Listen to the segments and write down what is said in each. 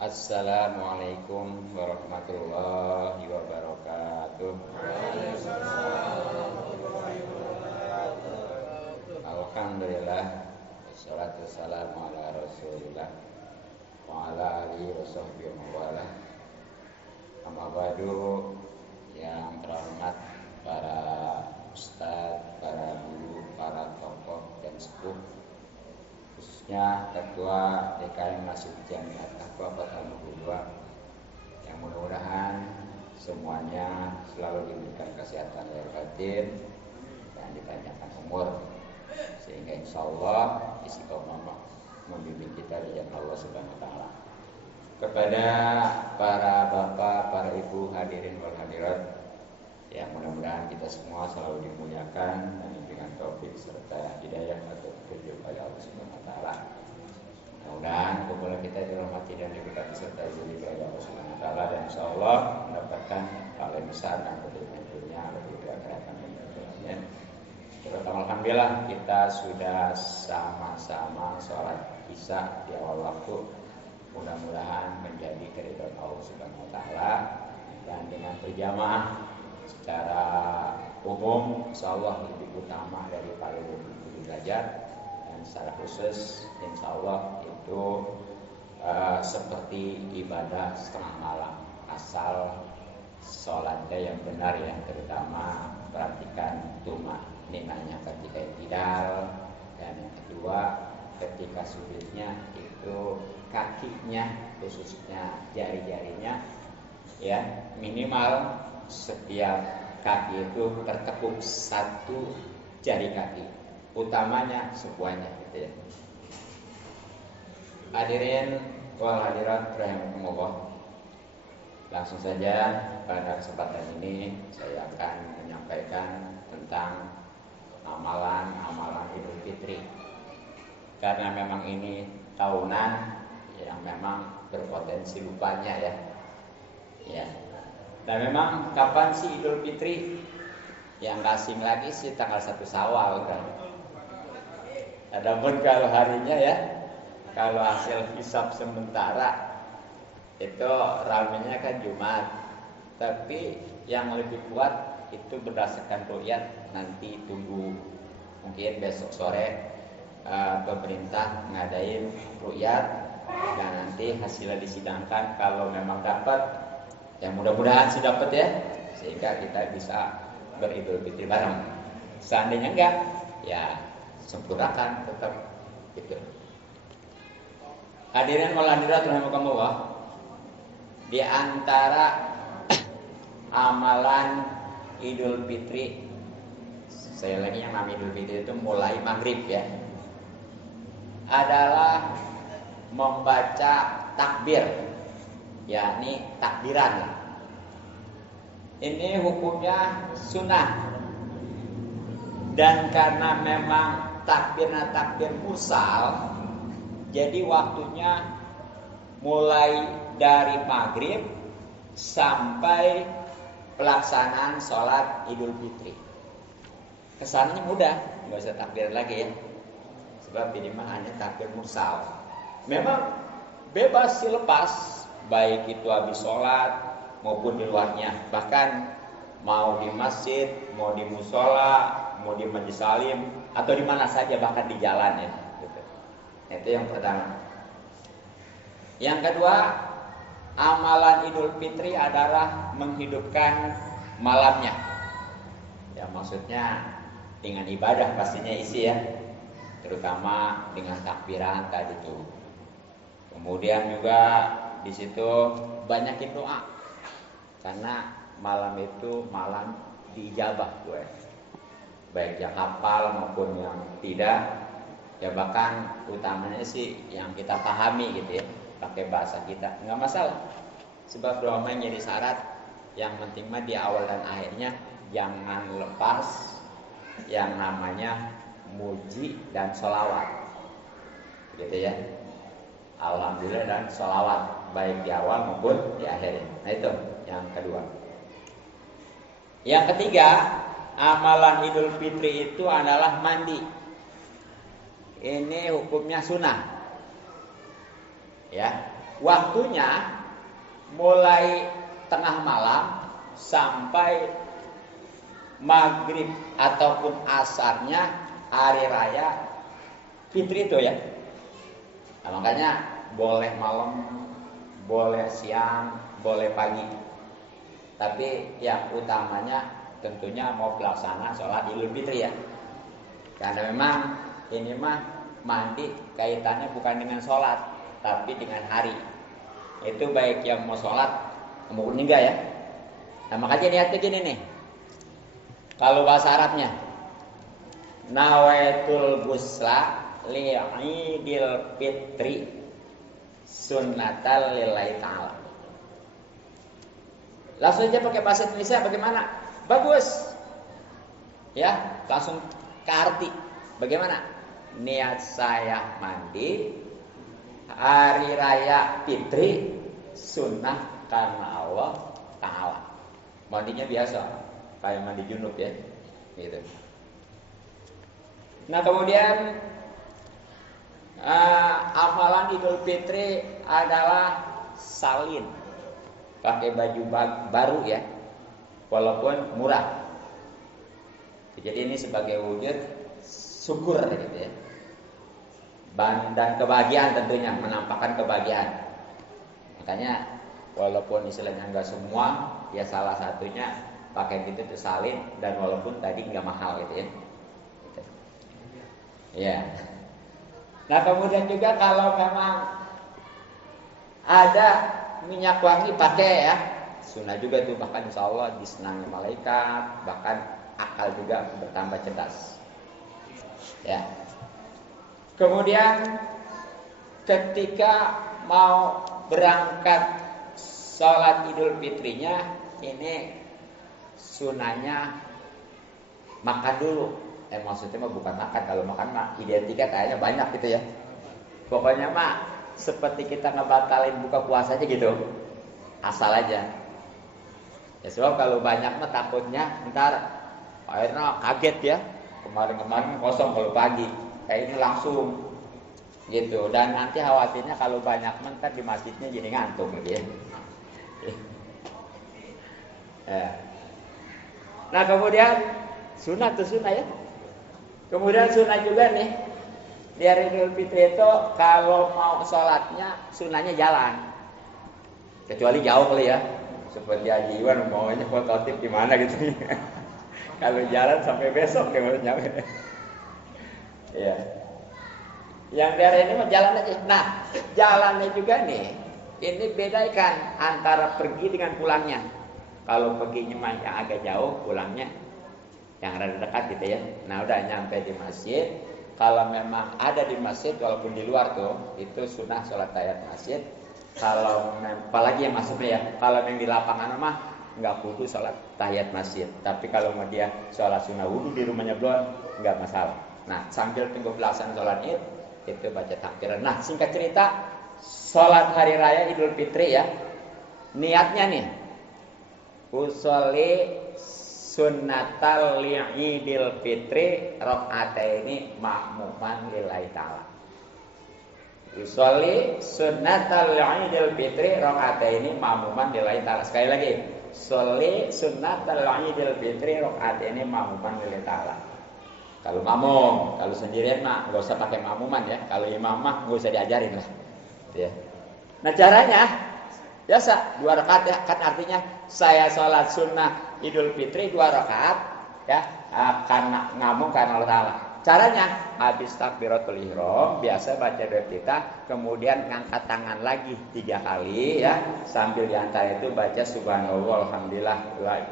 Assalamualaikum warahmatullahi wabarakatuh. Alhamdulillah, wassalatu wassalamu ala rasulillah wa ala alihi wa sahbihi wa wala. Amma ba'du, yang terhormat para ustadz, para guru, para tokoh dan sepuh, khususnya Ketua DKM Masjid Jamiat Taqwa Kota Bogor, yang mudah-mudahan semuanya selalu diberikan kesehatan lahir batin dan dipanjangkan umur, sehingga insya Allah istiqomah membimbing kita di jalan Allah Subhanahu wa Ta'ala. Kepada para bapak, para ibu, hadirin wal hadirat, yang mudah-mudahan kita semua selalu dimuliakan dan diberikan taufik serta hidayah atau petunjuk oleh Allah Subhanahu wa Ta'ala. Mudah-mudahan kumpulan kita dirahmati dan diberkati serta diberkahi oleh Allah Subhanahu wa Ta'ala, dan insyaallah mendapatkan pahala besar dan keberkahan dunia lebih akhirat. Amin. Terutama alhamdulillah kita sudah sama-sama sholat isya di awal waktu. Mudah-mudahan menjadi keridhaan Allah Subhanahu wa Ta'ala, dan dengan berjamaah secara umum insyaallah lebih utama daripada 27 derajat, dan secara khusus insyaallah itu seperti ibadah setengah malam, asal sholatnya yang benar, yang terutama perhatikan tumaninahnya ketika i'tidal, dan yang kedua ketika sujudnya itu kakinya, khususnya jari-jarinya ya minimal setiap kaki itu tertekuk satu jari kaki, utamanya semuanya gitu ya. Hadirin wal hadirat rahimakumullah, langsung saja pada kesempatan ini saya akan menyampaikan tentang amalan-amalan Idul Fitri, karena memang ini tahunan yang memang berpotensi lupanya ya. Dan memang kapan sih Idul Fitri? Yang asing lagi sih tanggal 1 Syawal kan. Adapun kalau harinya ya, kalau hasil hisab sementara itu ramenya kan Jumat. Tapi yang lebih kuat itu berdasarkan ru'yat, nanti tunggu mungkin besok sore pemerintah ngadain ru'yat, dan nanti hasilnya disidangkan. Kalau memang dapat, ya mudah-mudahan sih dapat ya, sehingga kita bisa beridul fitri bareng. Seandainya enggak, ya sempurnakan tetap gitu. Hadirin wal hadirat rahimakumullah, di antara amalan Idul Fitri, saya lagi yang namanya Idul Fitri itu mulai maghrib ya, adalah membaca takbir, yakni takbiran. Ini hukumnya sunnah, dan karena memang takbirnya takbir mursal, jadi waktunya mulai dari maghrib sampai pelaksanaan sholat Idul Fitri. Kesannya mudah, nggak usah takbir lagi ya, sebab ini mah hanya takbir mursal. Memang bebas sih lepas, baik itu habis sholat maupun di luarnya, bahkan mau di masjid, mau di musola, mau di majelis salim, atau di mana saja, bahkan di jalan ya gitu. Itu yang pertama. Yang kedua, amalan Idul Fitri adalah menghidupkan malamnya ya, maksudnya dengan ibadah pastinya isi ya, terutama dengan takbiran tadi tuh. Kemudian juga di situ banyakin doa, karena malam itu malam diijabah gue, baik yang hafal maupun yang tidak ya, bahkan utamanya sih yang kita pahami gitu ya, pakai bahasa kita nggak masalah, sebab doa menjadi syarat. Yang penting mah di awal dan akhirnya jangan lepas yang namanya muji dan sholawat gitu ya. Alhamdulillah dan sholawat, baik di awal maupun di akhir. Nah itu yang kedua. Yang ketiga, amalan Idul Fitri itu adalah mandi. Ini hukumnya sunnah. Ya, waktunya mulai tengah malam sampai maghrib ataupun asarnya hari raya fitri itu ya. Nah, makanya boleh malam, boleh siang, boleh pagi. Tapi yang utamanya tentunya mau pelaksana sholat Idul Fitri ya. Karena memang ini mah mandi kaitannya bukan dengan sholat, tapi dengan hari. Itu baik yang mau sholat maupun enggak ya. Nah makanya niatnya gini nih. Kalau bahasa Arabnya, nawaitul ghusla li'idil fitri sunnatal lillahi ta'ala. Langsung aja pakai bahasa Indonesia bagaimana? Bagus. Ya, langsung ke arti. Bagaimana? Niat saya mandi hari raya fitri sunnah karena Allah Ta'ala. Mandinya biasa, kayak mandi junub ya. Gitu. Nah kemudian amalan Idul Fitri adalah salin, pakai baju baru ya, walaupun murah. Jadi ini sebagai wujud syukur gitu ya, dan kebahagiaan tentunya, menampakkan kebahagiaan. Makanya walaupun istilahnya enggak semua, ya salah satunya pakai gitu tuh salin, dan walaupun tadi enggak mahal gitu ya. Gitu. Ya. Nah kemudian juga kalau memang ada minyak wangi pakai ya, sunnah juga tuh, bahkan insya Allah disenangi malaikat, bahkan akal juga bertambah cerdas. Ya. Kemudian ketika mau berangkat sholat Idul Fitrinya, ini sunnahnya makan dulu. Maksudnya mah bukan makan, kalau makan mah identiknya kayaknya banyak gitu ya. Pokoknya mah seperti kita ngebatalin buka puasa aja gitu, asal aja. Ya sebab kalau banyak mah takutnya ntar akhirnya kaget ya. Kemarin kosong kalau pagi, kayak ini langsung gitu. Dan nanti khawatirnya kalau banyak mah ntar di masjidnya jadi ngantuk gitu ya. Ya. Nah kemudian sunnah tuh sunnah ya. Kemudian sunnah juga nih di hari Idul Fitri itu kalau mau sholatnya sunnahnya jalan, kecuali jauh kali ya, seperti Haji Iwan maunya khotib gimana gitu. Kalau jalan sampai besok dia baru nyampe. Ya. Yang dari ini mau jalan aja. Nah jalannya juga nih, ini bedakan antara pergi dengan pulangnya. Kalau perginya yang agak jauh, pulangnya yang rada dekat gitu ya. Nah udah nyampe di masjid, kalau memang ada di masjid walaupun di luar tuh, itu sunnah sholat tahiyat masjid. Kalau apalagi yang masuknya ya, kalau yang di lapangan mah nggak kudu sholat tahiyat masjid. Tapi kalau mau dia sholat sunnah wudu di rumahnya belum, nggak masalah. Nah sambil tunggu pelaksanaan sholat id, itu baca takbiran. Nah singkat cerita, sholat hari raya Idul Fitri ya, niatnya nih, usolli sunnatal li'idil fitri rakaataini ma'muman lillahi ta'ala. Usolli sunnatal li'idil fitri rakaataini ma'muman lillahi ta'ala. Sekali lagi, sholli sunnatal li'idil fitri rakaataini ma'muman lillahi ta'ala. Kalau makmum, kalau sendirian mah enggak usah pakai makmuman ya. Kalau imam mah enggak usah diajarin lah. Ya. Nah, caranya biasa 2 rakaat ya, kan artinya saya sholat sunnah Idul Fitri 2 rakaat ya, karena ngamung karena Allah Ta'ala. Caranya habis takbiratul ihram biasa baca doa kita, kemudian ngangkat tangan lagi 3 kali ya, sambil diantara itu baca subhanallah alhamdulillah,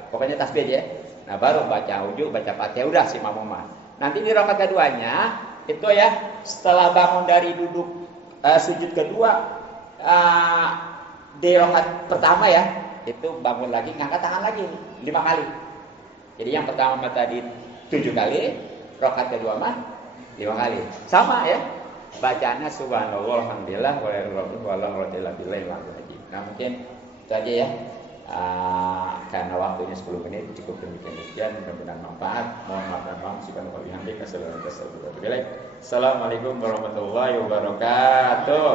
pokoknya tasbih ya. Nah baru baca ujuk, baca Fatihah, udah si makmum. Nanti di rakaat keduanya itu ya, setelah bangun dari duduk sujud kedua, di rakaat pertama ya, itu bangun lagi, ngangkat tangan lagi 5 kali. Jadi yang pertama tadi 7 kali, rakaat kedua mah 5 kali. Sama ya. Bacaannya subhanallah alhamdulillah wa la ilaha illallah. Nah, mungkin itu aja ya. Karena waktunya 10 menit cukup demikian. Mudah-mudahan manfaat. Mohon maaf dan maaf subhanallahi wa bihamdihi. Assalamualaikum warahmatullahi wabarakatuh.